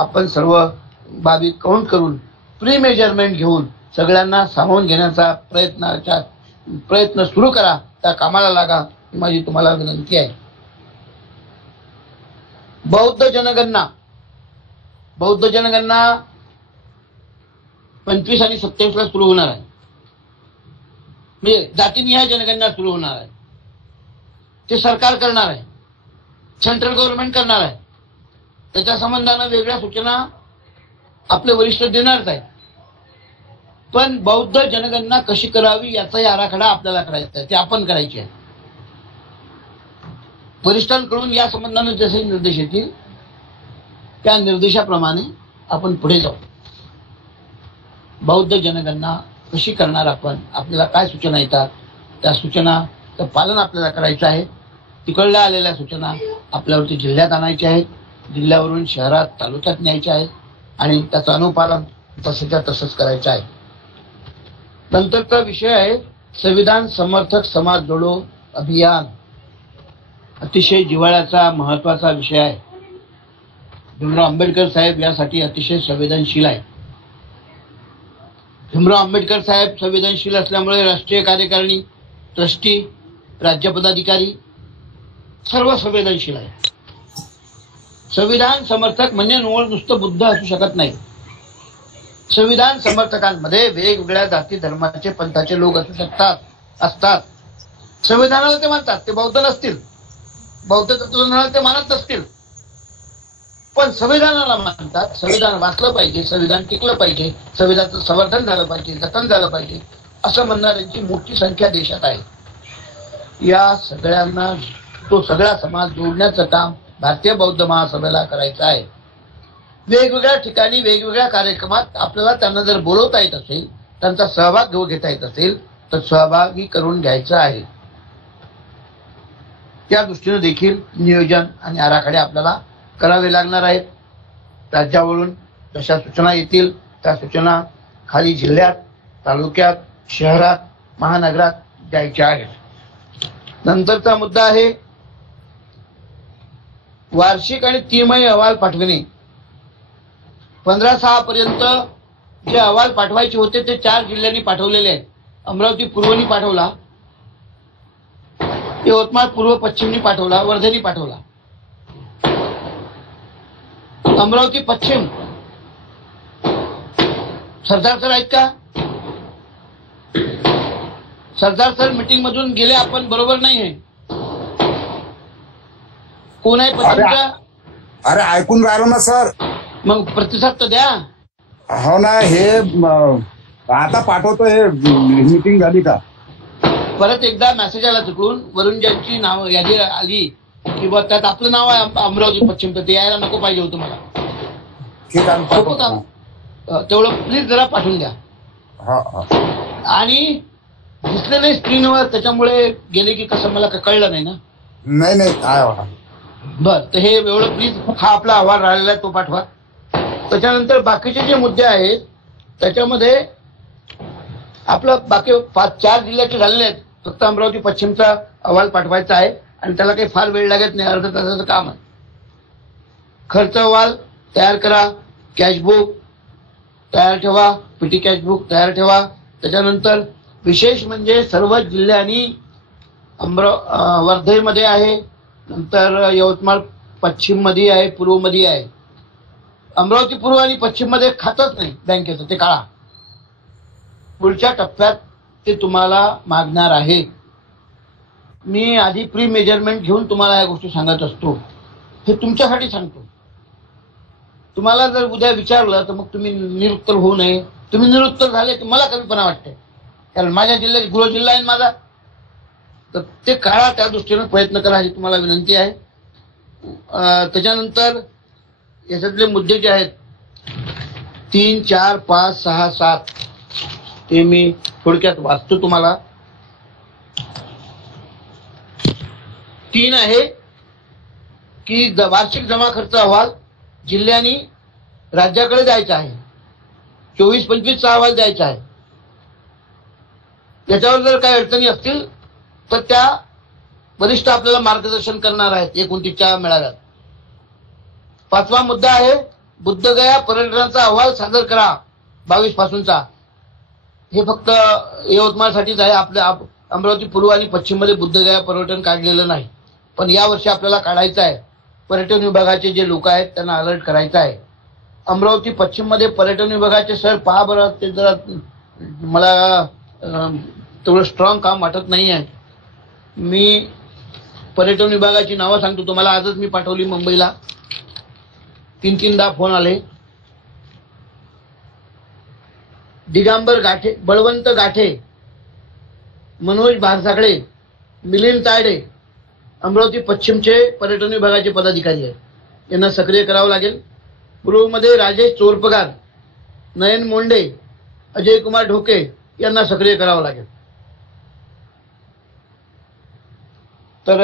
आपण सर्व बाबी काउंट करून प्री मेजरमेंट घेऊन सगळ्यांना सामावून घेण्याचा प्रयत्न सुरू करा, त्या कामाला लागा ही माझी तुम्हाला विनंती आहे. बौद्ध जनगणना 25 आणि 27 ला सुरू होणार आहे. म्हणजे जातीनिहाय जनगणना सुरू होणार आहे. ते सरकार करणार आहे, सेंट्रल गव्हर्नमेंट करणार आहे. त्याच्या संबंधानं वेगळ्या सूचना आपले वरिष्ठ देणारच आहेत. पण बौद्ध जनगणना कशी करावी याचाही आराखडा आपल्याला करायचा आहे, ते आपण करायचे आहे. वरिष्ठांकडून या संबंधाने जसे निर्देश येतील त्या निर्देशाप्रमाणे आपण पुढे जाऊ. बौद्ध जनगणना कशी करणार आपण, आपल्याला काय सूचना येतात त्या सूचनाचं पालन आपल्याला करायचं आहे. तिकडल्या आलेल्या सूचना आपल्यावरती जिल्ह्यात आणायच्या आहेत, जिल्ह्यावरून शहरात तालुक्यात न्यायच्या आहेत आणि त्याचं अनुपालन तसंच्या तसंच करायचं आहे. नंतरचा विषय आहे संविधान समर्थक समाज जोडो अभियान. अतिशय जिव्हाळ्याचा महत्वाचा विषय आहे. भीमराव आंबेडकर साहेब यासाठी अतिशय संवेदनशील आहे. भीमराव आंबेडकर साहेब संवेदनशील असल्यामुळे राष्ट्रीय कार्यकारिणी, ट्रस्टी, राज्य पदाधिकारी सर्व संवेदनशील आहे. संविधान समर्थक म्हणजे नुसतं बुद्ध असू शकत नाही. संविधान समर्थकांमध्ये वेगवेगळ्या जाती धर्माचे पंथाचे लोक असतात. संविधानाला ते मानतात, ते बौद्ध नसतील, बौद्ध तत्त्वज्ञानाला ते मानत नसतील, पण संविधानाला मानतात. संविधान वाचलं पाहिजे, संविधान टिकलं पाहिजे, संविधानाचं संवर्धन झालं पाहिजे, जतन झालं पाहिजे असं म्हणणाऱ्यांची मोठी संख्या देशात आहे. या सगळ्यांना तो सगळा समाज जोडण्याचं काम भारतीय बौद्ध महासभेला करायचं आहे. वेगवेगळ्या ठिकाणी वेगवेगळ्या कार्यक्रमात आपल्याला त्यांना जर बोलवता येत असेल, त्यांचा सहभाग घेता येत असेल तर सहभागी करून घ्यायचं आहे. त्या दृष्टीने देखील नियोजन आणि आराखडे आपल्याला करावे लागणार आहेत. राज्यावरून जशा सूचना येतील त्या सूचना खाली जिल्ह्यात, तालुक्यात, शहरात, महानगरात द्यायच्या आहेत. नंतरचा मुद्दा आहे वार्षिक आणि तिमाही अहवाल पाठविणे. 15/6 पर्यंत जे अहवाल पाठवायचे होते ते 4 जिल्ह्यांनी पाठवलेले आहेत. अमरावती पूर्वनी पाठवला, यवतमाळ पूर्व पश्चिमनी पाठवला, वर्धेनी पाठवला. अमरावती पश्चिम सरदार सर आहेत का? सरदार सर मीटिंग मधून गेले, आपण बरोबर नाही आहे. कोण आहे पश्चिमचा? अरे ऐकून राहिलो ना सर. मग प्रतिसाद तर द्या. हो ना, हे आता पाठवतो. हे मीटिंग झाली का? परत एकदा मेसेज आला चुकून वरून, ज्यांची नाव यादी आली किंवा त्यात आपलं नाव आहे अमरावती पश्चिम, तर ते यायला नको पाहिजे होतं मला. ठीक आहे, तेवढं प्लीज जरा पाठवून द्या. आणि दिसले नाही स्क्रीनवर, त्याच्यामुळे गेले की कसं मला कळलं नाही ना. नाही बर, तर हे एवढं प्लीज, हा आपला अहवाल राहिलेला आहे तो पाठवा. त्याच्यानंतर बाकीचे जे मुद्दे आहेत त्याच्यामध्ये आपलं बाकी 4 जिल्ह्याचे झालेले आहेत. फक्त अमरावती पश्चिमचा अहवाल पाठवायचा आहे आणि त्याला काही फार वेळ लागत नाही, अर्धा तासाचं काम आहे. खर्च अहवाल तयार करा, कॅशबुक तयार ठेवा, पीटी कॅशबुक तयार ठेवा. त्याच्यानंतर विशेष म्हणजे सर्व जिल्ह्यांनी वर्धेमध्ये आहे, नंतर यवतमाळ पश्चिम मध्ये आहे, पूर्व मध्ये आहे. अमरावती पूर्व आणि पश्चिम मध्ये खातच नाही बँकेचं, ते काढा. पुढच्या टप्प्यात ते तुम्हाला मागणार आहे. मी आधी प्री मेजरमेंट घेऊन तुम्हाला या गोष्टी सांगत असतो. हे तुमच्यासाठी सांगतो. तुम्हाला जर उद्या विचारलं तर मग तुम्ही निरुत्तर होऊ नये. तुम्ही निरुत्तर झाले की मला कमीपणा वाटते, कारण माझ्या जिल्ह्यात गृह जिल्हा आहे माझा. तर ते काढा, त्या दृष्टीने प्रयत्न करा ही तुम्हाला विनंती आहे. त्याच्यानंतर याच्यातले मुद्दे जे आहेत 3, 4, 5, 6, 7 ते मी थोडक्यात वाचतो तुम्हाला. 3 आहे की वार्षिक जमा खर्च अहवाल जिल्ह्यांनी राज्याकडे द्यायचा आहे. 24-25चा अहवाल द्यायचा आहे. त्याच्यावर जर काही अडचणी असतील तर त्या वरिष्ठ आपल्याला मार्गदर्शन करणार आहेत 29च्या मेळाव्यात. 5वा मुद्दा आहे बुद्धगया पर्यटनाचा अहवाल सादर करा 22 पासूनचा. हे फक्त यवतमाळसाठीच आहे. आपल्या अमरावती पूर्व आणि पश्चिम मध्ये बुद्धगया पर्यटन काढलेलं नाही, पण यावर्षी आपल्याला काढायचं आहे. पर्यटन विभागाचे जे लोक आहेत त्यांना अलर्ट करायचं आहे. अमरावती पश्चिम मध्ये पर्यटन विभागाचे सर पहा बरं, ते जरा मला तेवढं स्ट्रॉंग काम वाटत नाही आहे. मी पर्यटन विभागाची नावं सांगतो तुम्हाला. आजच मी पाठवली मुंबईला, 3-3दा फोन आले. दिगंबर गाठे, बळवंत गाठे, मनोज भारसाकडे, मिलिंद तायडे अमरावती पश्चिमचे पर्यटन विभागाचे पदाधिकारी आहेत. यांना सक्रिय करावं लागेल. पूर्वमध्ये राजेश चोरपगार, नयन मोंडे, अजय कुमार ढोके यांना सक्रिय करावं लागेल. तर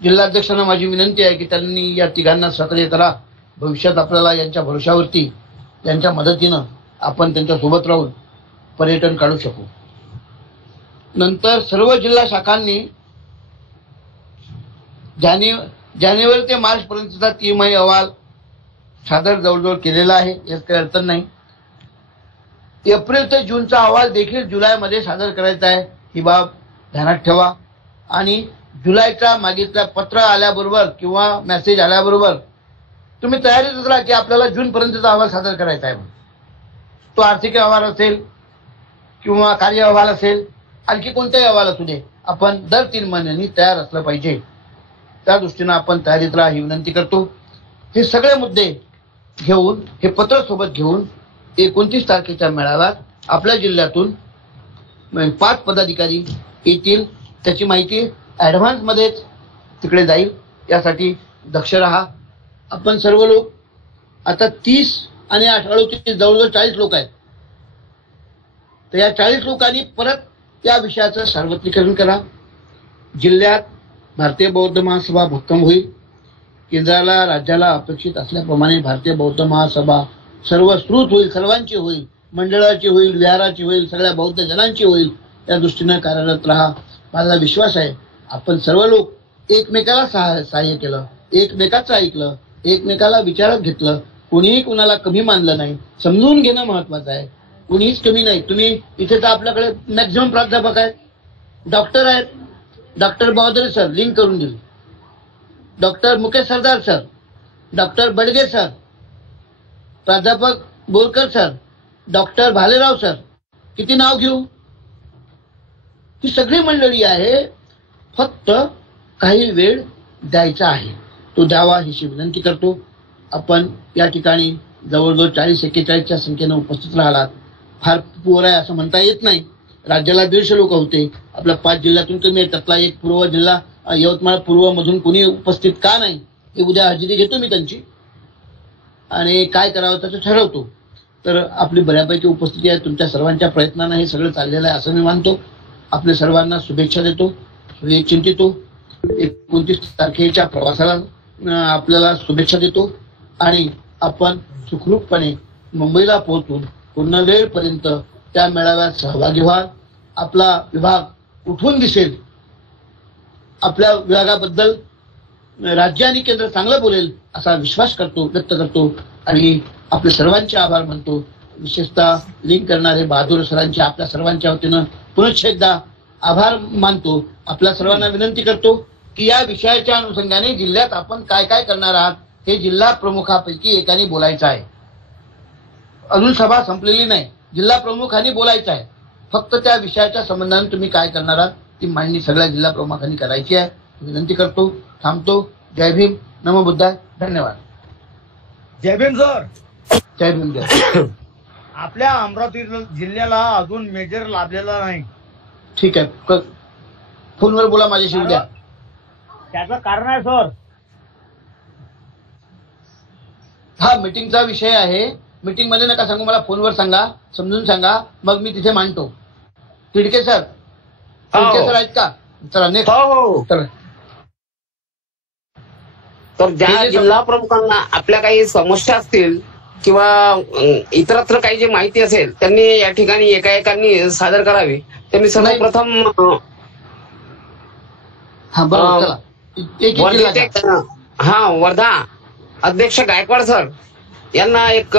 जिल्हाध्यक्षांना माझी विनंती आहे की त्यांनी या तिघांना सक्रिय करा. भविष्यात आपल्याला यांच्या भरोशावरती, यांच्या मदतीनं आपण त्यांच्या सोबत राहून पर्यटन काढू शकू. नंतर सर्व जिल्हा शाखांनी जानेवारी ते मार्च पर्यंतचा तिमाही अहवाल सादर जवळजवळ केलेला आहे, यात काही अडचण नाही. एप्रिल ते जूनचा अहवाल देखील जुलैमध्ये सादर करायचा आहे, ही बाब ध्यानात ठेवा. आणि जुलैच्या मागितल्या पत्र आल्याबरोबर किंवा मेसेज आल्याबरोबर तुम्ही तयारीतच राहा की आपल्याला जून पर्यंतचा अहवाल सादर करायचा आहे. तो आर्थिक अहवाल असेल किंवा कार्य अहवाल असेल, आणखी कोणताही अहवाल असू दे, आपण दर 3 महिन्यांनी तयार असलं पाहिजे. त्या दृष्टीनं आपण तयारीत राहा ही विनंती करतो. हे सगळे मुद्दे घेऊन, हे पत्र सोबत घेऊन 29 तारखेच्या मेळाव्यात आपल्या जिल्ह्यातून 5 पदाधिकारी येतील. त्याची माहिती ऍडव्हान्स मध्येच तिकडे जाईल, यासाठी दक्ष राहा. आपण सर्व लोक आता 30 आणि 28 जवळजवळ 40 लोक आहेत. तर या 40 लोकांनी परत या विषयाचं सार्वत्रिकरण करा. जिल्ह्यात भारतीय बौद्ध महासभा भक्कम होईल. केंद्राला राज्याला अपेक्षित असल्याप्रमाणे भारतीय बौद्ध महासभा सर्वश्रुत होईल, सर्वांची होईल, मंडळाची होईल, विहाराची होईल, सगळ्या बौद्ध जनांची होईल. या दृष्टीनं कार्यरत राहा. माझा विश्वास आहे आपण सर्व लोक एकमेकाला सहाय्य केलं, एकमेकाचं ऐकलं, एकमेकाला विचारात घेतलं, कुणीही कुणाला कमी मानलं नाही. समजून घेणं महत्वाचं आहे. कुणीच कमी नाही. तुम्ही इथे तर आपल्याकडे मॅक्झिमम प्राध्यापक आहेत, डॉक्टर आहेत. डॉक्टर बहादुर सर लिंक करून दिली, डॉक्टर मुकेश सरदार सर, डॉक्टर बडगे सर, प्राध्यापक Borkar sir, doctor Bhalerao sir, किती नाव घेऊ. ही सगळी मंडळी आहे. फक्त काही वेळ द्यायचा आहे, तो द्यावा ही विनंती करतो. आपण या ठिकाणी जवळजवळ 40-41च्या संख्येनं उपस्थित राहिलात. फार पोर आहे असं म्हणता येत नाही. राज्याला 150 लोक होते, आपल्या 5 जिल्ह्यातून कमी आहे. त्यातला एक पूर्व जिल्हा यवतमाळ पूर्व मधून कोणी उपस्थित का नाही हे उद्या हजेरी घेतो मी त्यांची, आणि काय करावं त्याचं ठरवतो. तर आपली बऱ्यापैकी उपस्थिती आहे. तुमच्या सर्वांच्या प्रयत्नानं हे सगळं चाललेलं आहे असं मी मानतो. आपल्या सर्वांना शुभेच्छा देतो, चिंतितो. 29 तारखेच्या प्रवासाला आपल्याला शुभेच्छा देतो आणि आपण सुखरूपपणे मुंबईला पोहोचून पूर्ण वेळपर्यंत त्या मेळाव्यात सहभागी व्हा. आपला विभाग उठून दिसेल. आपल्या विभागाबद्दल राज्य आणि केंद्र चांगलं बोलेल असा विश्वास व्यक्त करतो आणि आपले सर्वांचे आभार मानतो. विशेषतः लिंक करणारे बहादूर सरांचे आपल्या सर्वांच्या वतीनं पुनश्च एकदा आभार मानतो. आपल्या सर्वांना विनंती करतो की या विषयाच्या अनुषंगाने जिल्ह्यात आपण काय काय करणार आहात हे जिल्हा प्रमुखापैकी एकाने बोलायचं आहे. अजून सभा संपलेली नाही, जिल्हा प्रमुखांनी बोलायचं आहे. फक्त त्या विषयाच्या संबंधाने तुम्ही काय करणार आहात ती मांडणी सगळ्या जिल्हा प्रमुखांनी करायची आहे. विनंती करतो. थांबतो. जय भीम, नमो बुद्धाय. धन्यवाद. जय भीम सर. जय भीम. जय. आपल्या अमरावती जिल्ह्याला अजून मेजर लाभलेला नाही. ठीक आहे, फोनवर बोला माझ्याशी उद्या. त्याचं कारण आहे सर, हा मीटिंगचा विषय आहे. मीटिंग मध्ये नका सांगू, मला फोनवर सांगा, समजून सांगा, मग मी तिथे मांडतो. तिडके सर, तिडके सर आहेत का? चला नेक्स्ट. चला. तर ज्या जिल्हा प्रमुखांना आपल्या काही समस्या असतील किंवा इतरत्र काही जी माहिती असेल त्यांनी या ठिकाणी एकाएकांनी सादर करावी. त्यांनी सर्वप्रथम वर्धा वर्धा अध्यक्ष गायकवाड सर यांना एक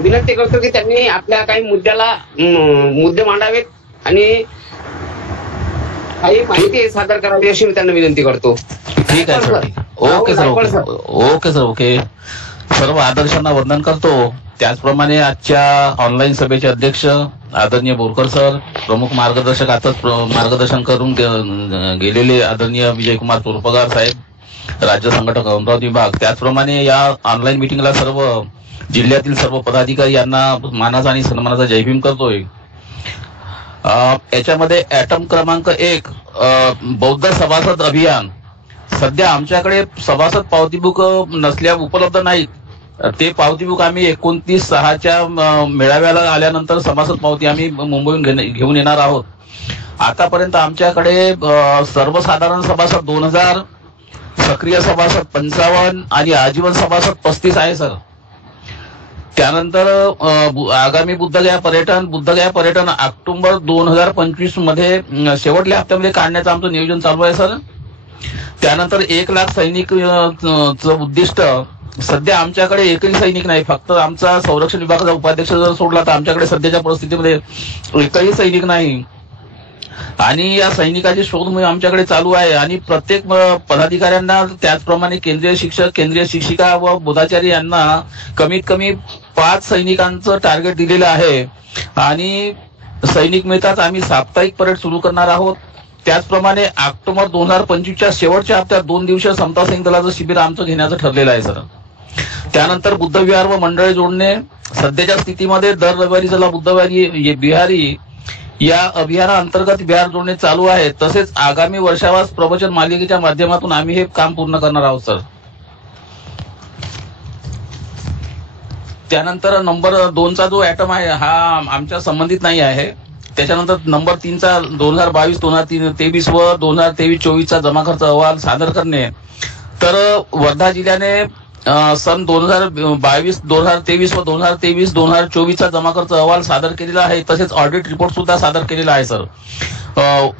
विनंती करतो की त्यांनी आपल्या काही मुद्दे मांडावेत आणि काही माहिती सादर करावी अशी मी त्यांना विनंती करतो. ठीक आहे sir. Okay sir. Okay sir. Okay. सर्व आदर्शांना वंदन करतो. त्याचप्रमाणे आजच्या ऑनलाईन सभेचे अध्यक्ष आदरणीय बोरकर सर, प्रमुख मार्गदर्शक आताच मार्गदर्शन करून गेलेले आदरणीय विजयकुमार तोरपगार साहेब, राज्य संघटक अमरावती विभाग, त्याचप्रमाणे या ऑनलाईन मिटिंगला सर्व जिल्ह्यातील सर्व पदाधिकारी यांना मानाचा आणि सन्मानाचा जय भीम करतोय. याच्यामध्ये ऍटम क्रमांक 1 बौद्ध सभासद अभियान. सध्या आमच्याकडे सभासद पावती बुक नसल्या उपलब्ध नाहीत. ते पावती बुक आम्ही 29/6च्या मेळाव्याला आल्यानंतर सभासद पावती आम्ही मुंबईहून घेऊन येणार आहोत. आतापर्यंत आमच्याकडे सर्वसाधारण सभासद 2000, सक्रिय सभासद 55 आणि आजीवन सभासद 35 आहे सर. त्यानंतर आगामी बुद्धगया पर्यटन ऑक्टोबर 2025 मध्ये शेवटल्या हप्त्यामध्ये काढण्याचं आमचं नियोजन चालू आहे सर. त्यानंतर 1 लाख सैनिकचं उद्दिष्ट. सध्या आमच्याकडे एकही सैनिक नाही. फक्त आमचा संरक्षण विभागाचा उपाध्यक्ष जर सोडला तर आमच्याकडे सध्याच्या परिस्थितीमध्ये एकही सैनिक नाही. आणि या सैनिकाची शोध मोहीम आमच्याकडे चालू आहे. आणि प्रत्येक पदाधिकाऱ्यांना, त्याचप्रमाणे केंद्रीय शिक्षक, केंद्रीय शिक्षिका व बोधाचारी यांना कमीत कमी 5 सैनिकांचं टार्गेट दिलेलं आहे. आणि सैनिक मिळताच आम्ही साप्ताहिक परेड सुरू करणार आहोत. त्याचप्रमाणे ऑक्टोबर 2025च्या शेवटच्या हप्त्यात 2 दिवसीय समता सैनिक दलाचं शिबिर आमचं घेण्याचं ठरलेलं आहे सर. त्यानंतर बुद्धविहार व मंडळे जोडणे. सध्याच्या स्थितीमध्ये दर रविवारी चला बुद्धवारी बिहारी या अभियानाअंतर्गत बिहार जोडणे चालू आहे. तसेच आगामी वर्षावास प्रवचन मालिकेच्या माध्यमातून आम्ही हे काम पूर्ण करणार आहोत सर. त्यानंतर नंबर 2चा जो ऍटम आहे हा आमच्या संबंधित नाही आहे. त्याच्यानंतर नंबर 3चा 2022, 2023 व 2023-24चा जमा खर्च अहवाल सादर करणे. तर वर्धा जिल्ह्याने सन 2022, 2023 व 2023-2024चा जमा खर्च अहवाल सादर केलेला आहे. तसेच ऑडिट रिपोर्ट सुद्धा सादर केलेला आहे सर.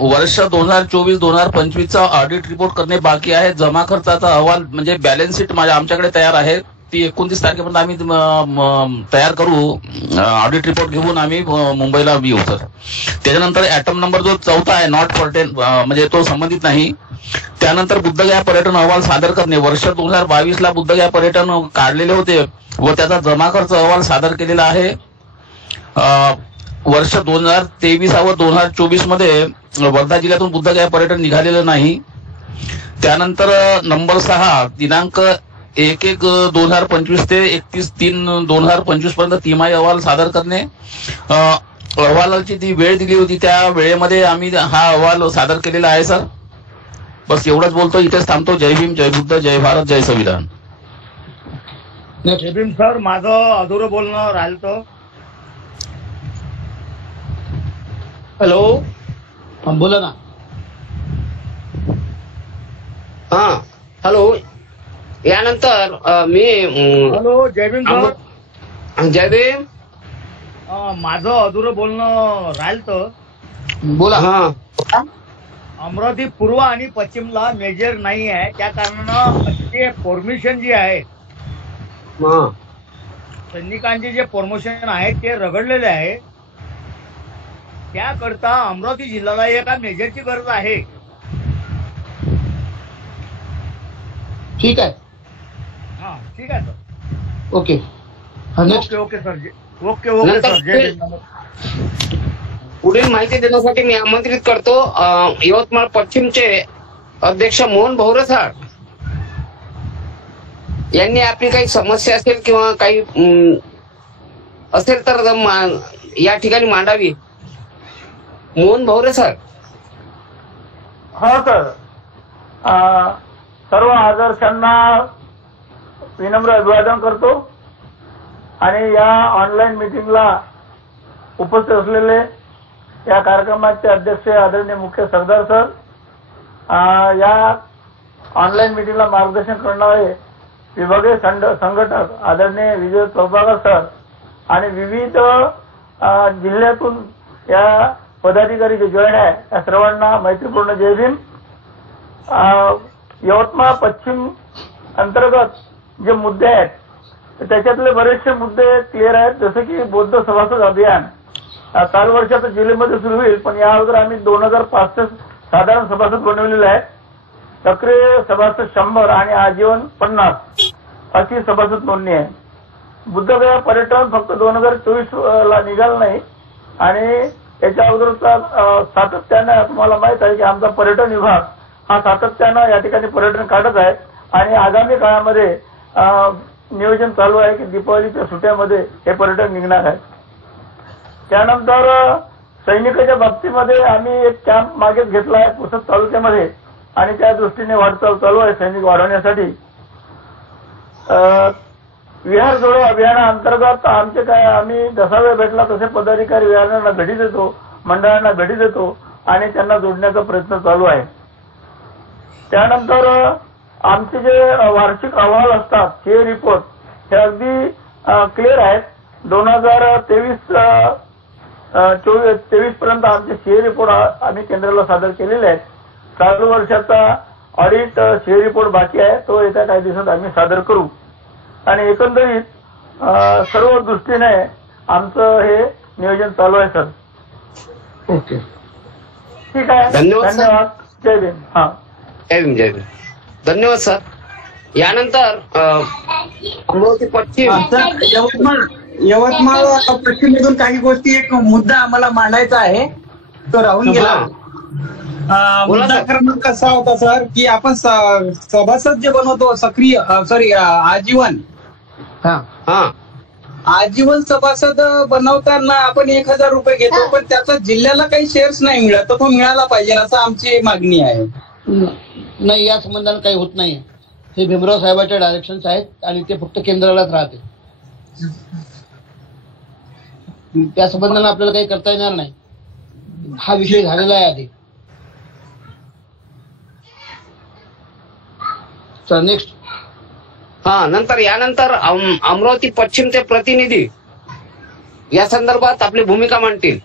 वर्ष 2024-2025चा ऑडिट रिपोर्ट करणे बाकी आहे. जमा खर्चाचा अहवाल म्हणजे बॅलन्स शीट आमच्याकडे तयार आहे. ती 29 तारखेपर्यंत आम्ही तयार करू. ऑडिट रिपोर्ट घेऊन आम्ही मुंबईला येऊ सर. त्याच्यानंतर ऍटम नंबर जो 4था आहे नॉट फॉर्टेन म्हणजे तो संबंधित नाही. त्यानंतर बुद्धगया पर्यटन अहवाल सादर करणे. वर्ष 2022ला बुद्धगया पर्यटन काढलेले होते व त्याचा जमा खर्च अहवाल सादर केलेला आहे. वर्ष 2023 व 2024 मध्ये वर्धा जिल्ह्यातून बुद्धगया पर्यटन निघालेलं नाही. त्यानंतर नंबर 6 दिनांक 1/1/2025 ते 31/3/2025 पर्यंत तिमाही अहवाल सादर करणे. अहवालाची ती वेळ दिली होती त्या वेळेमध्ये आम्ही हा अहवाल सादर केलेला आहे सर. बस एवढंच बोलतो, इथेच थांबतो. जय भीम, जय बुद्ध, जय भारत, जय संविधान. जय भीम सर. माझं अधुरं बोलणं राहिलं तर. हॅलो. बोला ना. हा हॅलो. यानंतर मी हॅलो. जय भीम सर. जय भीम. माझं अधुरं बोलणं राहिलं तर. बोला. हा. अमरावती पूर्व आणि पश्चिमला मेजर नाही आहे. त्या कारणानं जे फॉर्मेशन जे आहे सैनिकांचे जे फॉर्मेशन आहे ते रगडलेले आहे. त्याकरता अमरावती जिल्ह्याला एका मेजरची गरज आहे. ठीक आहे. हा ठीक आहे sir. Okay. Next. Okay sir. Okay sir. जय भीम. पुढील माहिती देण्यासाठी मी आमंत्रित करतो यवतमाळ पश्चिमचे अध्यक्ष मोहन भोवरे सर यांनी आपली काही समस्या असेल किंवा काही असेल तर या ठिकाणी मांडावी. मोहन भोवरे सर. हो सर. सर्व आदर्शांना विनम्र अभिवादन करतो आणि या ऑनलाईन मीटिंगला उपस्थित असलेले या कार्यक्रमाचे अध्यक्ष आदरणीय मुख्य सरदार सर, या ऑनलाईन मीटिंगला मार्गदर्शन करणारे विभागीय संघटक आदरणीय विजय तोरपगार सर आणि विविध जिल्ह्यातून या पदाधिकारी जे जॉईन आहे या सर्वांना मैत्रीपूर्ण जय भीम. यवतमाळ पश्चिम अंतर्गत जे मुद्दे आहेत तर त्याच्यातले बरेचसे मुद्दे क्लिअर आहेत. जसं की बौद्ध सभासद अभियान चालू वर्षात जुलैमध्ये सुरू होईल, पण या अगोदर आम्ही 2005 साधारण सभासद बनवलेले आहेत. सक्रिय सभासद 100 आणि आजीवन 50 अशी सभासद नोंदणी आहे. बुद्धगया पर्यटन फक्त 2024 ला निघालं नाही आणि याच्या अगोदरचा सातत्यानं तुम्हाला माहित आहे की आमचा पर्यटन विभाग हा सातत्यानं या ठिकाणी पर्यटन काढत आहे आणि आगामी काळामध्ये नियोजन चालू आहे की दीपावलीच्या सुट्ट्यामध्ये हे पर्यटन निघणार आहे. त्यानंतर सैनिकाच्या बाबतीमध्ये आम्ही एक कॅम्प मागेच घेतला आहे पुसद तालुक्यामध्ये आणि त्या दृष्टीने वाटचाल चालू आहे सैनिक वाढवण्यासाठी. विहार जोडो अभियानाअंतर्गत आम्ही जसा वेळ भेटला तसे पदाधिकारी विहारांना भेटी देतो, मंडळांना भेटी देतो आणि त्यांना जोडण्याचा प्रयत्न चालू आहे. त्यानंतर आमचे जे वार्षिक अहवाल असतात हे रिपोर्ट हे अगदी क्लिअर आहेत. 2023 पर्यंत आमचे सीए रिपोर्ट आम्ही केंद्राला सादर केलेले आहेत. चालू वर्षाचा ऑडिट सीए रिपोर्ट बाकी आहे, तो येत्या काही दिवसात आम्ही सादर करू आणि एकंदरीत सर्व दृष्टीने आमचं हे नियोजन चालू आहे सर. ओके, ठीक आहे, धन्यवाद. जय भीम. हा, जय भीम, जय भीम. धन्यवाद सर. यानंतर अमरावती पश्चिम. यवतमाळ पश्चिमेतून काही गोष्टी, एक मुद्दा आम्हाला मांडायचा आहे, तो राहून गेला. मुद्दा क्रमांक कसा होता सर की आपण सभासद जे बनवतो सक्रिय आजीवन आजीवन सभासद बनवताना आपण 1000 रुपये घेतो, पण त्याचा जिल्ह्याला काही शेअर्स नाही मिळत, तर तो मिळाला पाहिजे असं आमची मागणी आहे. नाही, या संबंधाने काही होत नाही. हे भीमराव साहेबांच्या डायरेक्शन्स आहेत आणि ते फक्त केंद्रालाच राहते. त्या संबंधाने आपल्याला काही करता येणार नाही. हा विषय झालेला आहे आधी. चल नेक्स्ट. नंतर यानंतर अमरावती पश्चिमचे प्रतिनिधी या संदर्भात आपली भूमिका मांडतील.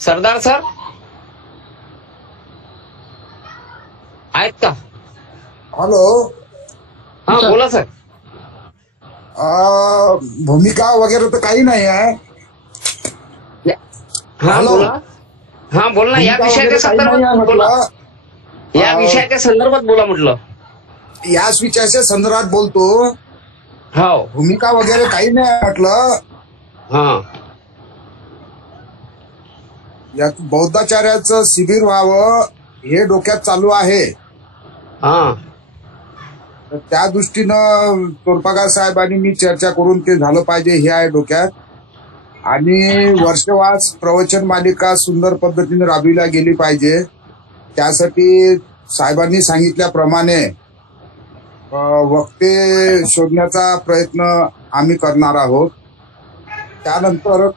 सरदार सर आहेत का? हॅलो. हा, बोला सर. भूमिका वगैरे तर काही नाही आहे. हा बोला. हा बोल ना. या विषयाच्या संदर्भात बोला. या विषयाच्या संदर्भात बोला म्हटलं. याच विषयाच्या संदर्भात बोलतो. हो. भूमिका वगैरे काही नाही म्हटलं. हा. यात बौद्धाचार्याचं शिबिर व्हावं हे डोक्यात चालू आहे. हा. त्या दृष्टीनं तोरपागार साहेबांनी मी चर्चा करून ते झालं पाहिजे हे आहे डोक्यात. आणि वर्षवास प्रवचन मालिका सुंदर पद्धतीने राबविल्या गेली पाहिजे. त्यासाठी साहेबांनी सांगितल्याप्रमाणे वक्ते शोधण्याचा प्रयत्न आम्ही करणार आहोत. त्यानंतर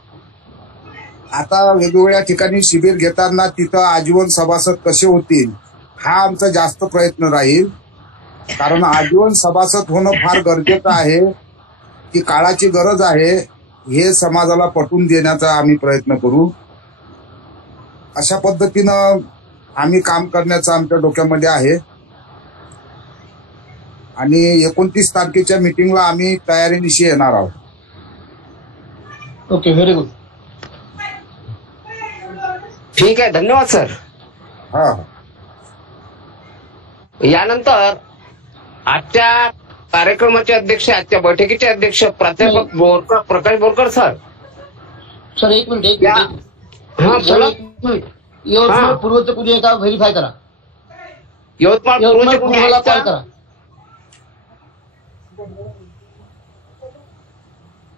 आता वेगवेगळ्या ठिकाणी शिबिर घेताना तिथं आजीवन सभासद कसे होतील हा आमचा जास्त प्रयत्न राहील. कारण आजीवन सभासद होणं फार गरजेचं आहे, की काळाची गरज आहे हे समाजाला पटवून देण्याचा आम्ही प्रयत्न करू. अशा पद्धतीनं आम्ही काम करण्याचं आमच्या डोक्यामध्ये आहे. आणि 29 तारखेच्या मीटिंगला आम्ही तयारीनिशी येणार आहोत. Okay, very good. ठीक आहे, धन्यवाद सर. हा. यानंतर आजच्या कार्यक्रमाचे अध्यक्ष, आजच्या बैठकीचे अध्यक्ष प्राध्यापक बोरकर, प्रकाश बोरकर सर. सर एक मिनिट. हा बोला. यवतमाळ पूर्वचं कुणी आहे का व्हेरीफाय करा. यवतमाळ पूर्वला कॉल करा.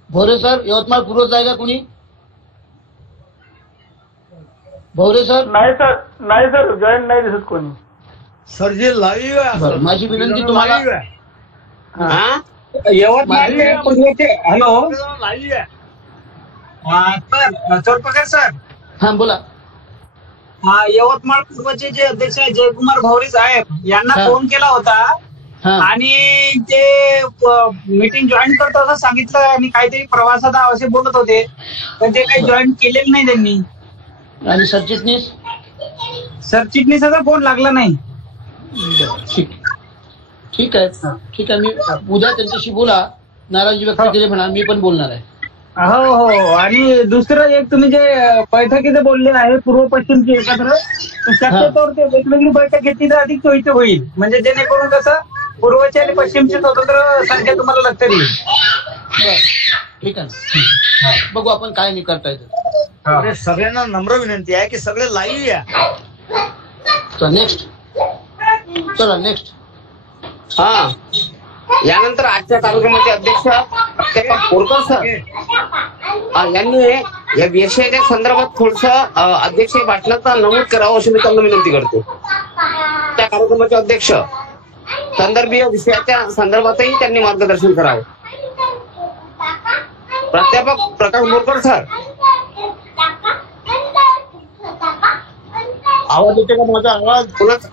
भोरे सर, यवतमाळ पूर्वच आहे का कुणी? भोरे सर. नाही सर जॉईन नाही दिसत कोणी. सर जे लाईव्ह आहे, माझी विनंती तुम्हाला. यवतमाळ हॅलो लाईव्ह आहे. Sir Chorpakar sir. हा बोला. यवतमाळ पूर्वचे जे अध्यक्ष आहे जयकुमार भवरे साहेब यांना फोन केला होता आणि ते मीटिंग जॉईन करतो असं सांगितलं आणि काहीतरी प्रवासात असे बोलत होते, पण ते काही जॉईन केलेलं नाही त्यांनी. आणि सरचिटणीस सरचिटणीसाचा फोन लागला नाही. ठीक ठीक आहे ठीक आहे, मी उद्या त्यांच्याशी बोला, नाराजी व्यक्त केली म्हणा, मी पण बोलणार आहे. हो हो. आणि दुसरं एक तुम्ही जे बैठकीचे बोलले आहे पूर्व पश्चिमची एकत्र, शक्यतोवर ते वेगवेगळी बैठक घेतली तर अधिक सोयीचं होईल, म्हणजे जेणेकरून कसं पूर्वची आणि पश्चिमची स्वतंत्र संख्या तुम्हाला लक्षात येईल. ठीक आहे, बघू आपण काय नाही करता येतं. सगळ्यांना नम्र विनंती आहे की सगळे लाईव्ह या. नेक्स्ट, चला नेक्स्ट. हा, यानंतर आजच्या कार्यक्रमाचे अध्यक्ष बोरकर सर यांनी या विषयाच्या संदर्भात थोडस अध्यक्ष भाषणात नमूद करावं अशी मी त्यांना विनंती करतो. त्या कार्यक्रमाचे अध्यक्ष संदर्भीय विषयाच्या संदर्भातही त्यांनी मार्गदर्शन करावं. प्राध्यापक प्रकाश बोरकर सर, आवाज येते का माझा? आवाज कोणाचा?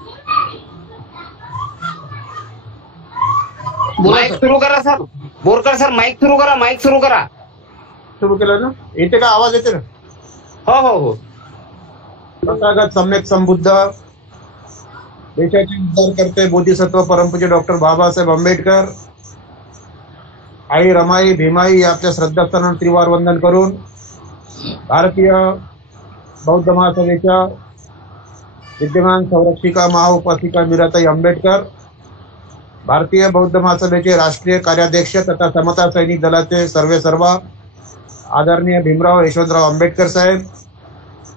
माईक सुरू करा सर. बोरकर सर माईक सुरू करा, माईक सुरू करा. सुरू केलं ना? येते का? आवाज येते ना? हो हो हो. तथागत सम्यक संबुद्ध देशाचे उद्धारकर्ते बोधिसत्व परमपूज्य डॉक्टर बाबासाहेब आंबेडकर आई रमाई भीमाई या आपल्या श्रद्धास्थानावर त्रिवार वंदन करून भारतीय बौद्ध महासभेच्या विद्यमान संरक्षिका महाउपासिका मीराताई आंबेडकर, भारतीय बौद्ध महासभेचे राष्ट्रीय कार्याध्यक्ष तथा समता सैनिक दलाचे सर्वेसर्वा आदरणीय भीमराव यशवंतराव आंबेडकर साहेब,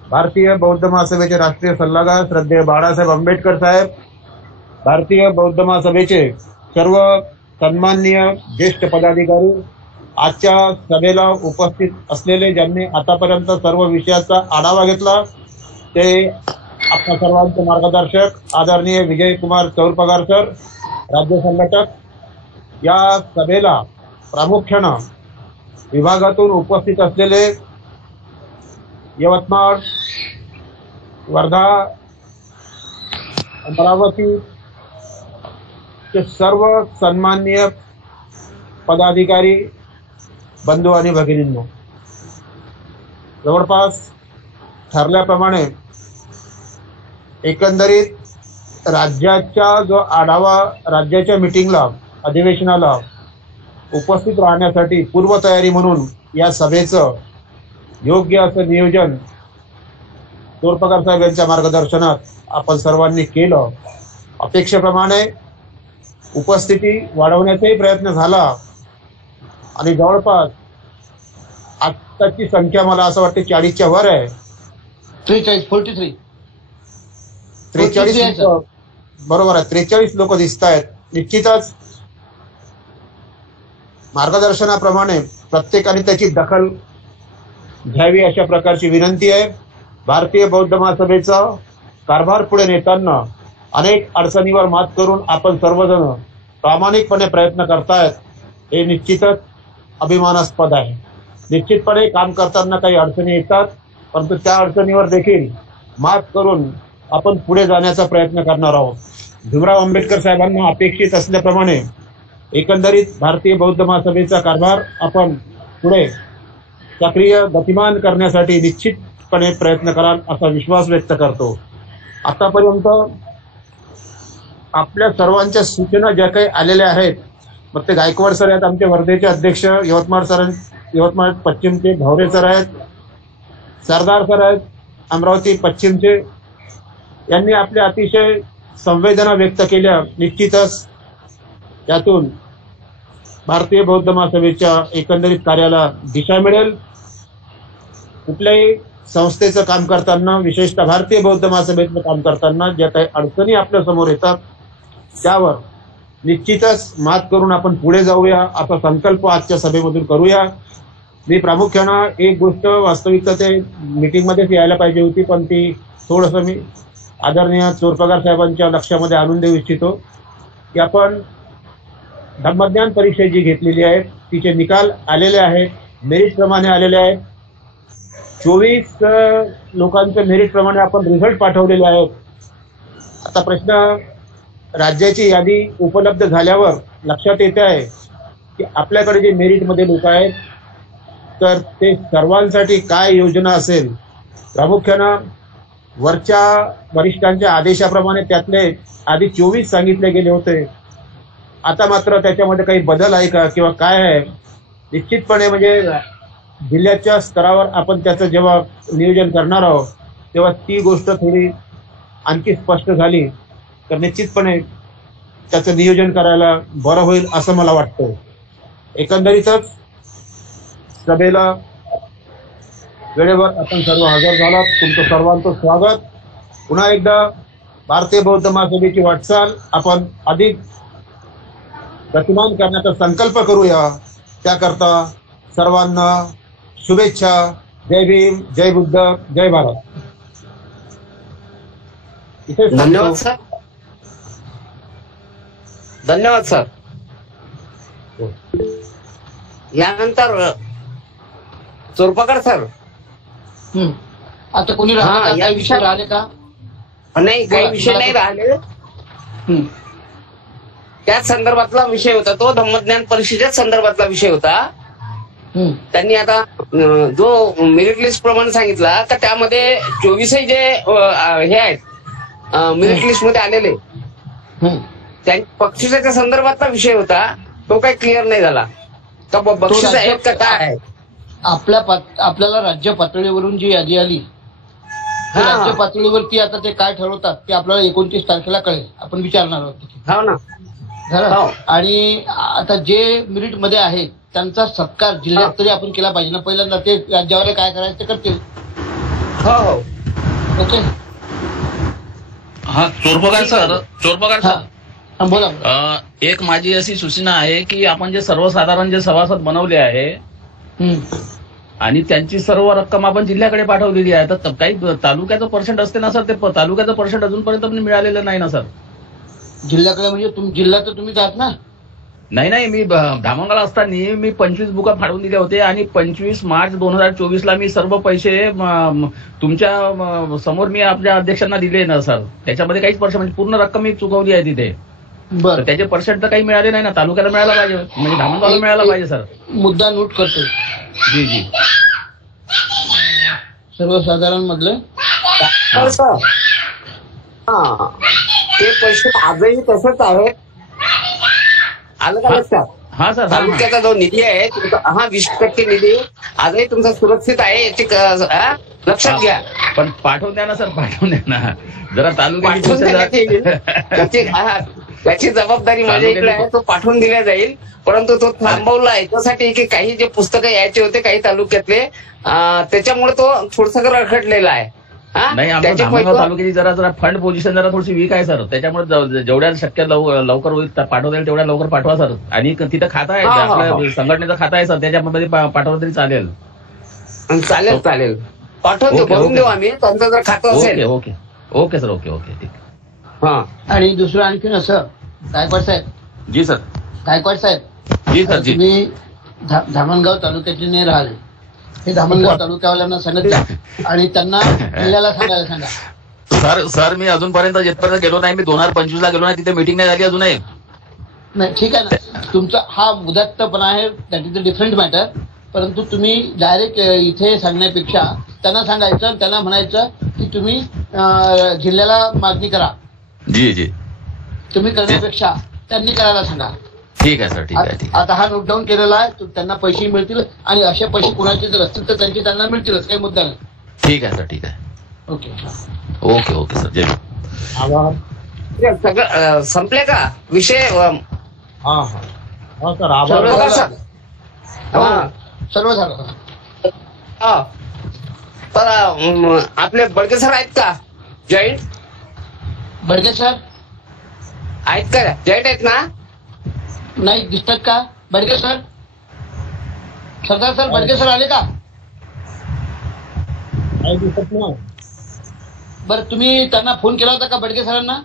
भारतीय बौद्ध महासभेचे राष्ट्रीय सल्लागार श्रद्धेय बाळासाहेब आंबेडकर साहेब, भारतीय बौद्ध महासभेचे सर्व सन्माननीय ज्येष्ठ पदाधिकारी, आजच्या सभेला उपस्थित असलेले ज्यांनी आतापर्यंत सर्व विषयाचा आढावा घेतला ते आपल्या सर्वांचे मार्गदर्शक आदरणीय विजयकुमार चौरपगार सर, राज्य संघटक. या सभेला प्रामुख्यानं विभागातून उपस्थित असलेले यवतमाळ, वर्धा, अमरावती चे सर्व सन्माननीय पदाधिकारी बंधू आणि भगिनींनो, जवळपास ठरल्याप्रमाणे एकंदरीत राज्याच्या जो आढावा, राज्याच्या मीटिंगला, अधिवेशनाला उपस्थित राहण्यासाठी पूर्वतयारी म्हणून या सभेचं योग्य असं नियोजन चोरपगार साहेब यांच्या मार्गदर्शनात आपण सर्वांनी केलं. अपेक्षेप्रमाणे उपस्थिती वाढवण्याचाही प्रयत्न झाला आणि जवळपास आत्ताची संख्या मला असं वाटतं 40च्या वर आहे. 43 बरोबर आहे. 43 लोक दिसत आहेत. निश्चितच मार्गदर्शनाप्रमाणे प्रत्येकाने त्याची दखल घ्यावी अशा प्रकारची विनंती आहे. भारतीय बौद्ध महासभेचा कारभार पुढे नेताना अनेक अडचणीवर मात करून आपण सर्वजण प्रामाणिकपणे प्रयत्न करतायत, हे निश्चितच अभिमानास्पद आहे. निश्चितपणे काम करताना काही अडचणी येतात, परंतु त्या अडचणीवर देखील मात करून आपण पुढे जाण्याचा प्रयत्न करणार आहोत. भीमराव आंबेडकर साहेबांना अपेक्षित असल्याप्रमाणे एकंदरीत भारतीय बौद्ध महासभेचा कारभार आपण पुढे सक्रिय गतिमान करण्यासाठी निश्चितपणे प्रयत्न कराल असा विश्वास व्यक्त करतो. आतापर्यंत आपल्या सर्वांच्या सूचना ज्या काही आलेल्या आहेत, मग ते गायकवाड सर आहेत, आमचे वर्धेचे अध्यक्ष, यवतमाळ पश्चिमचे भावरे सर आहेत, सरदार सर आहेत अमरावती पश्चिमचे, यांनी आपल्या अतिशय संवेदना व्यक्त केल्या. निश्चितच यातून भारतीय बौद्ध महासभेच्या एकंदरीत कार्याला दिशा मिळेल. कुठल्याही संस्थेचं काम करताना, विशेषतः भारतीय बौद्ध महासभेचं काम करताना ज्या काही अडचणी आपल्या समोर येतात त्यावर निश्चितच मात करून आपण पुढे जाऊया असा संकल्प आजच्या सभेमधून करूया. मी प्रामुख्यानं एक गोष्ट वास्तविकता ते मीटिंगमध्येच यायला पाहिजे होती, पण ती थोडंसं मी आदरणीय चोरपगार साहेबांच्या लक्षामध्ये आणून देऊ इच्छितो की आपण धर्मज्ञान परीक्षा जी घेतलेली आहे तिचे निकाल आलेले आहेत, मेरिटप्रमाणे आलेले आहेत. 24 लोकांचे मेरिटप्रमाणे आपण रिझल्ट पाठवलेले आहेत. आता प्रश्न, राज्याची यादी उपलब्ध झाल्यावर लक्षात येते आहे की आपल्याकडे जे मेरिटमध्ये लोक आहेत तर ते सर्वांसाठी काय योजना असेल. प्रामुख्यानं वरच्या वरिष्ठांच्या आदेशाप्रमाणे त्यातले आधी 24 सांगितले गेले होते, आता मात्र त्याच्यामध्ये काही बदल आहे का किंवा काय आहे? निश्चितपणे म्हणजे जिल्ह्याच्या स्तरावर आपण त्याचं जेव्हा नियोजन करणार आहोत तेव्हा ती गोष्ट थोडी आणखी स्पष्ट झाली तर निश्चितपणे त्याचं नियोजन करायला बरं होईल असं मला वाटतं. एकंदरीतच सभेला वेळेवर आपण सर्व हजर झालात. तुमचं सर्वांचं स्वागत. पुन्हा एकदा भारतीय बौद्ध महासभेची वाटचाल आपण अधिक गतिमान करण्याचा संकल्प करूया. त्याकरता सर्वांना शुभेच्छा. जय भीम, जय बुद्ध, जय भारत. धन्यवाद सर. धन्यवाद सर. यानंतर चोरपकर सर. आता कोणी राहिलं? काही विषय राहिले का? नाही, काही विषय नाही राहिले. त्याच संदर्भातला विषय होता तो. धम्मज्ञान परिषदेच्या संदर्भातला विषय होता. त्यांनी आता जो मेरिट लिस्ट प्रमाणे सांगितला तर त्यामध्ये 24 जे हे आहेत मेरिट लिस्ट मध्ये आलेले त्यांच्या बक्षिसाच्या संदर्भातला विषय होता. तो काही क्लिअर नाही झाला का बक्षीस आहेत का काय आहे. आपल्याला राज्य पातळीवरून जी यादी आली राज्य पातळीवरती आता ते काय ठरवतात ते आपल्याला 29 तारखेला कळेल. आपण विचारणार आहोत. हो ना. झालं. आणि आता जे मेरिट मध्ये आहेत त्यांचा सत्कार जिल्ह्यात तरी आपण केला पाहिजे ना. पहिल्यांदा ते राज्यावर काय करायचं ते करतील. हो. ओके. हा चोरपगार सर. बोला. एक माझी अशी सूचना आहे की आपण जे सर्वसाधारण जे सभासद बनवले आहे आणि त्यांची सर्व रक्कम आपण जिल्ह्याकडे पाठवलेली आहे तर काही तालुक्याचं पर्सेंट असते ना सर. ते तालुक्याचं पर्सेंट अजूनपर्यंत मिळालेलं नाही ना सर. जिल्ह्याकडे म्हणजे जिल्हा तर तुम्हीच आहात ना. नाही, मी धामणगावला असताना मी 25 बुका फाडून दिले होते आणि 25 मार्च 2024 मी सर्व पैसे तुमच्या समोर मी आपल्या अध्यक्षांना दिले ना सर. त्याच्यामध्ये काहीच पर्सेंट म्हणजे पूर्ण रक्कम मी चुकवली आहे तिथे. बरं. त्याचे पर्सेंट तर काही मिळाले नाही ना. तालुक्याला मिळायला पाहिजे म्हणजे धामणगावला मिळायला पाहिजे सर. मुद्दा नोट करतो. जी. सर्वसाधारण मधले ते पैसे आजही तसंच आहेत. आलं का लक्षात? हा सर. तालुक्याचा जो निधी आहे तुमचा 20% निधी आजही तुमचा सुरक्षित आहे याची लक्षात घ्या. पण पाठवून द्या ना सर. पाठवून द्या ना जरा. त्याची जबाबदारी माझ्या इकडे आहे. तो पाठवून दिला जाईल. परंतु तो थांबवला याच्यासाठी की काही जे पुस्तकं यायचे होते काही तालुक्यातले त्याच्यामुळे तो थोडस रखडलेला आहे. नाही, आमच्या तालुक्याची जरा फंड पोझिशन जरा थोडीशी वीक आहे सर. त्याच्यामुळे जेवढ्या शक्य लवकर होईल पाठवता येईल तेवढ्या लवकर पाठवा सर. आणि तिथं खातं आहे आपल्या संघटनेचं खातं आहे सर. त्याच्यामध्ये पाठवलं तरी चालेल. चालेल. पाठवतो. भरून देऊ आम्ही. त्यांचं जर खातं असेल. Okay sir. ओके ठीक. हा. आणि दुसरं आणखीन असं गायकवाड साहेब. जी सर. गायकवाड साहेब. जी सर. जी. तुम्ही धामणगाव तालुक्याचे नाही राहिले. हे धामणगाव तालुक्यावाल्यांना सांगत जा आणि त्यांना जिल्ह्याला सांगायला सांगा. सर मी अजूनपर्यंत जिथपर्यंत गेलो नाही. मी 2025 ला गेलो नाही. तिथे मीटिंग नाही झाली अजूनही. नाही ठीक आहे ना. तुमचा हा उदात्तपणा आहे. That is a different matter. परंतु तुम्ही डायरेक्ट इथे सांगण्यापेक्षा त्यांना सांगायचं. त्यांना म्हणायचं की तुम्ही जिल्ह्याला मागणी करा. जी. तुम्ही करण्यापेक्षा त्यांनी करायला सांगा. ठीक आहे सर. ठीक आहे. आता हा नोट डाऊन केलेला आहे. त्यांना पैसे मिळतील आणि असे पैसे कुणाचे जर असतील तर त्यांचे त्यांना मिळतीलच. काही मुद्दा नाही. ठीक आहे सर. ठीक आहे. Okay sir. जय. सगळं संपले का विषय? सर्व झालं. तर आपले बडके सर आहेत का जॉईंट? बडके सर आहेत का? जॉईंट आहेत ना? नाही दिसतात का बडके सर? सरदार सर बडके सर आले का? बरं तुम्ही त्यांना फोन केला होता का बडके सरांना?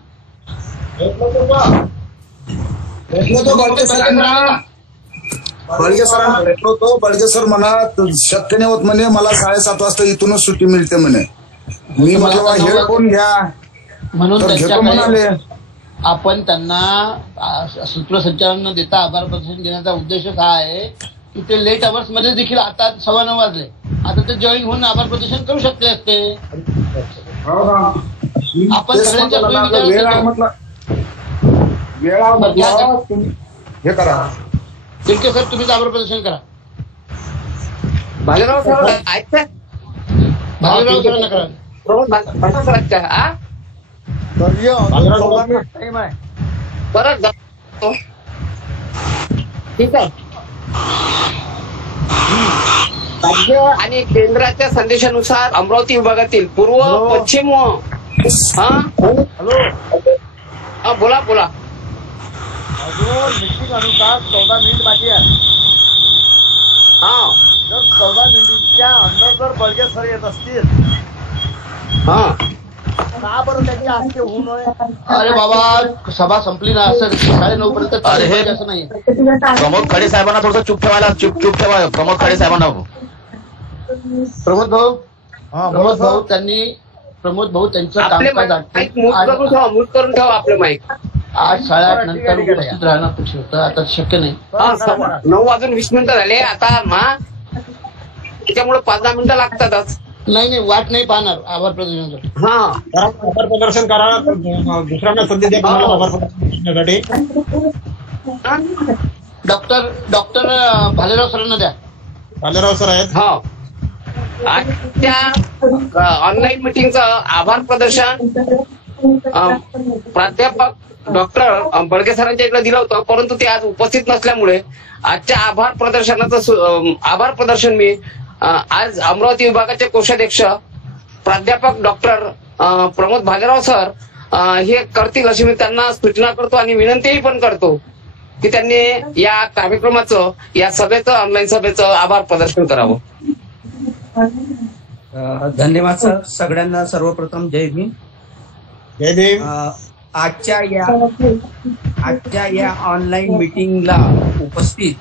बडगे सरांना भेटलो होतो. बडगे सर म्हणा शक्य नाही होत म्हणे. मला 7:30 वाजता इथूनच सुट्टी मिळते म्हणे. मी म्हटलं हेडफोन घ्या म्हणून घेतो म्हणाले. आपण त्यांना सूत्रसंचालन न देता आभार प्रदर्शन देण्याचा उद्देश हा आहे की ते लेट अवर्स मध्ये देखील आता 9:15 वाजले. आता ते जॉईन होऊन आभार प्रदर्शन करू शकले असते. आपण सगळ्यांच्या वेळा हे करा. तिलके सर तुम्हीच आभार प्रदर्शन करा. भालेराव सर ऐकताय? भालेराव सरांना करा. प्रमोद भालेराव सर ऐकताय? हा टाइम आहे. परत जातो. ठीक आहे. राज्य आणि केंद्राच्या संदेशानुसार अमरावती विभागातील पूर्व पश्चिम हॅलो, बोला बोला. अजून मीटिंग अनुसार 14 मिनिट बाकी आहे. हा जर 14 मिनिटच्या अंदर जर बळगे सर येत असतील हा का बरं त्यांची आजचे होऊ नये? अरे बाबा सभा संपली ना, असं 9:30 पर्यंत अरे हे असं नाही. प्रमोद खडे साहेबांना थोडं चूप ठेवायला चूप ठेवा. प्रमोद खडे साहेबांना प्रमोद भाऊ बोला सर. प्रमोद भाऊ त्यांचं आपले कामकाज माईक म्यूट करून ठेवा आपले माईक. आज 8:30 नंतर उपस्थित राहणं अपेक्षित होतं. आता शक्य नाही. 9:20 झाले आता त्याच्यामुळे 5-10 मिनिटं लागतातच. नाही वाट नाही पाहणार आभार प्रदर्शनासाठी. हा आभार प्रदर्शन करा. दुसऱ्यांना संधी द्या तुम्हाला आभार प्रदर्शन करण्यासाठी. डॉक्टर भालेराव सरांना द्या. भालेराव सर आहेत. हा आजच्या ऑनलाईन मिटिंगचं आभार प्रदर्शन प्राध्यापक डॉक्टर बळगे सरांच्या इकडे दिलं होतं, परंतु ते आज उपस्थित नसल्यामुळे आजच्या आभार प्रदर्शन मी आज अमरावती विभागाचे कोषाध्यक्ष प्राध्यापक डॉक्टर प्रमोद भालेराव सर हे करतील अशी मी त्यांना सूचना करतो आणि विनंतीही पण करतो की त्यांनी या कार्यक्रमाचं, या सभेचं, ऑनलाईन सभेचं आभार प्रदर्शन करावं. धन्यवाद सर. सगळ्यांना सर्वप्रथम जय भीम. जय भीम. आजच्या या ऑनलाईन मीटिंगला उपस्थित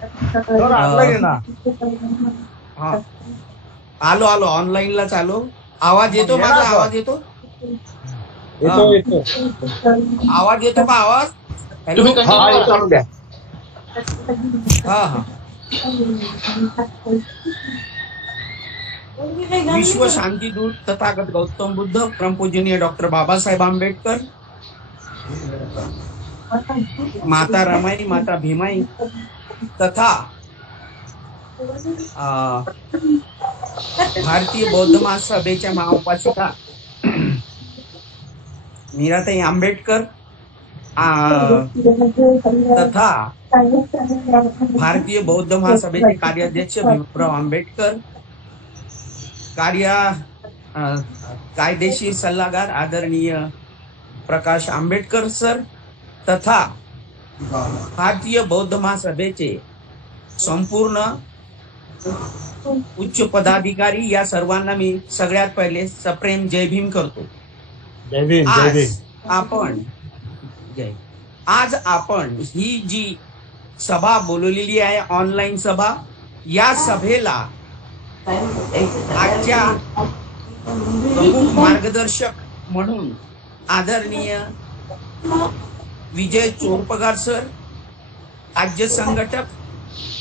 आलो ऑनलाईनलाच आलो. आवाज येतो माझा? आवाज येतो? आवाज येतो का? आवाज हॅलो द्या. हा विश्व शांतीदूत तथागत गौतम बुद्ध, परमपूजनीय डॉक्टर बाबासाहेब आंबेडकर, माता रमाई, माता भीमाई तथा भारतीय बौद्ध महासभेच्या महाउपासिका मीराताई आंबेडकर तथा भारतीय बौद्ध महासभेचे कार्याध्यक्ष भीमराव आंबेडकर, कायदेशीर सल्लागार आदरणीय प्रकाश आंबेडकर सर तथा भारतीय बौद्ध महासभेचे संपूर्ण उच्च पदाधिकारी, या सर्वांना मी सगळ्यात पहिले सप्रेम जय भीम करतो. जय भीम. आज आपण ही जी सभा बोलवलेली आहे, ऑनलाईन सभा, या सभेला आजच्या प्रमुख मार्गदर्शक म्हणून आदरणीय विजय चोरपगार सर, राज्य संघटक,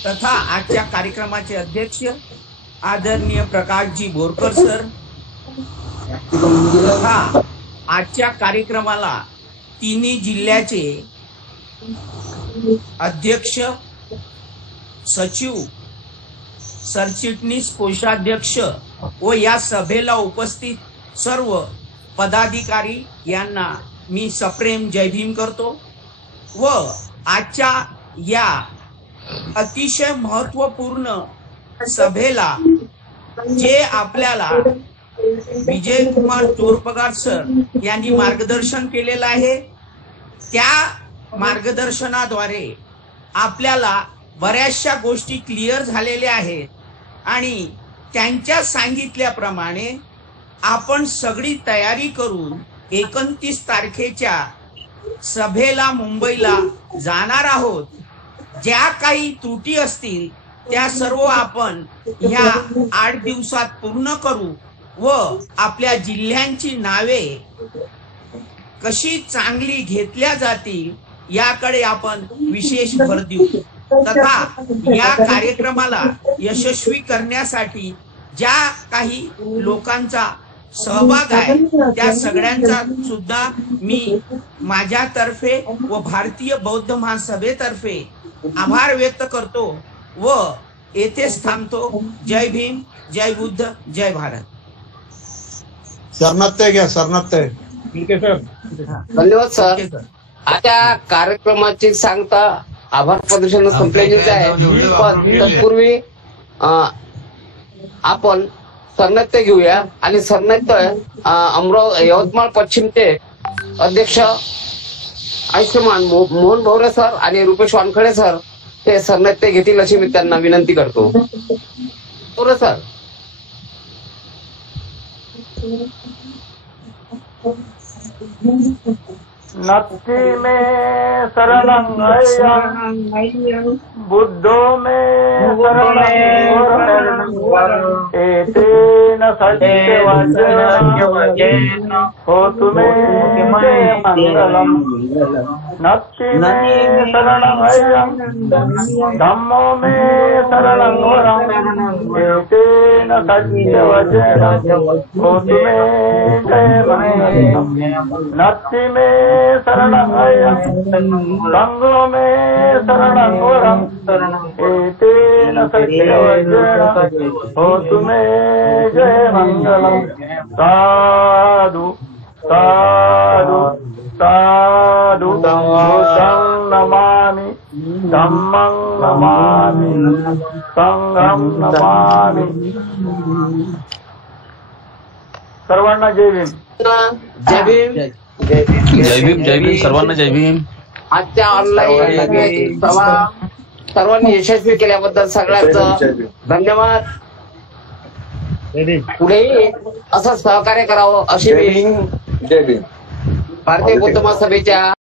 तथा आजच्या कार्यक्रमाचे अध्यक्ष आदरणीय प्रकाशजी बोरकर सर, तथा आजच्या कार्यक्रमाला तिन्ही जिल्ह्याचे अध्यक्ष, सचिव, सरचिटणीस, कोषाध्यक्ष व या सभेला उपस्थित सर्व पदाधिकारी यांना मी सप्रेम जय भीम करतो. व आजच्या या अतिशय महत्वपूर्ण सभेला जे आपल्याला विजय कुमार चोरपगार सर यांनी मार्गदर्शन केलेलं आहे, त्या मार्गदर्शनाद्वारे आपल्याला बऱ्याचशा गोष्टी क्लिअर झालेल्या आहेत आणि त्यांच्या सांगितल्याप्रमाणे आपण सगळी तयारी करून 29 तारखेच्या सभेला मुंबईला जाणार आहोत. ज्या काही त्रुटी असतील त्या सर्व आपण ह्या 8 दिवसात पूर्ण करू व आपल्या जिल्ह्यांची नावे कशी चांगली घेतल्या जातील याकडे आपण विशेष भर देऊ. तथा या कार्यक्रमाला यशस्वी करण्यासाठी ज्या काही लोकांचा सहभाग आहे त्या सगळ्यांचा सुद्धा मी माझ्यातर्फे व भारतीय बौद्ध महासभेतर्फे आभार व्यक्त करतो व येथेच थांबतो. जय भीम, जय बुद्ध, जय भारत. शरणार्थी घ्या, शरणार्थी. ठीक आहे सर. धन्यवाद सर. आता कार्यक्रमाची सांगता आभार प्रदर्शन संपलेलीच आहे, पण तत्पूर्वी आपण सरनाट्य घेऊया. आणि सरनाट्य यवतमाळ पश्चिमचे अध्यक्ष आयुष्यमान मोहन भवरे सर आणि रुपेश वानखडे सर ते सरनाट्य घेतील अशी मी त्यांना विनंती करतो. भवरे सर. नत्थि में शरणं बुद्धो में शरणं एतेन सत्यवचनेन होतु मे मंगलम्. नत्थि में शरणं धम्मो में शरणं एतेन सत्यवचनेन होतु मे मंगलम्. नत्थि में शरणं संगो में शरणं एतेन सत्यवचनेन होतु मे जय मंगलम्. साधु साधु साधु. बुद्धं नमामि, धम्मं नमामि, संघं नमामि. सर्वांना जय भीम. जय भीम. जय भीम, जय भीम, सर्वांना जय भीम. आजच्या ऑनलाईन सभा सर्वांनी यशस्वी केल्याबद्दल सगळ्यांचं धन्यवाद. पुढेही असं सहकार्य करावं अशी मी भारतीय बौद्ध महासभेच्या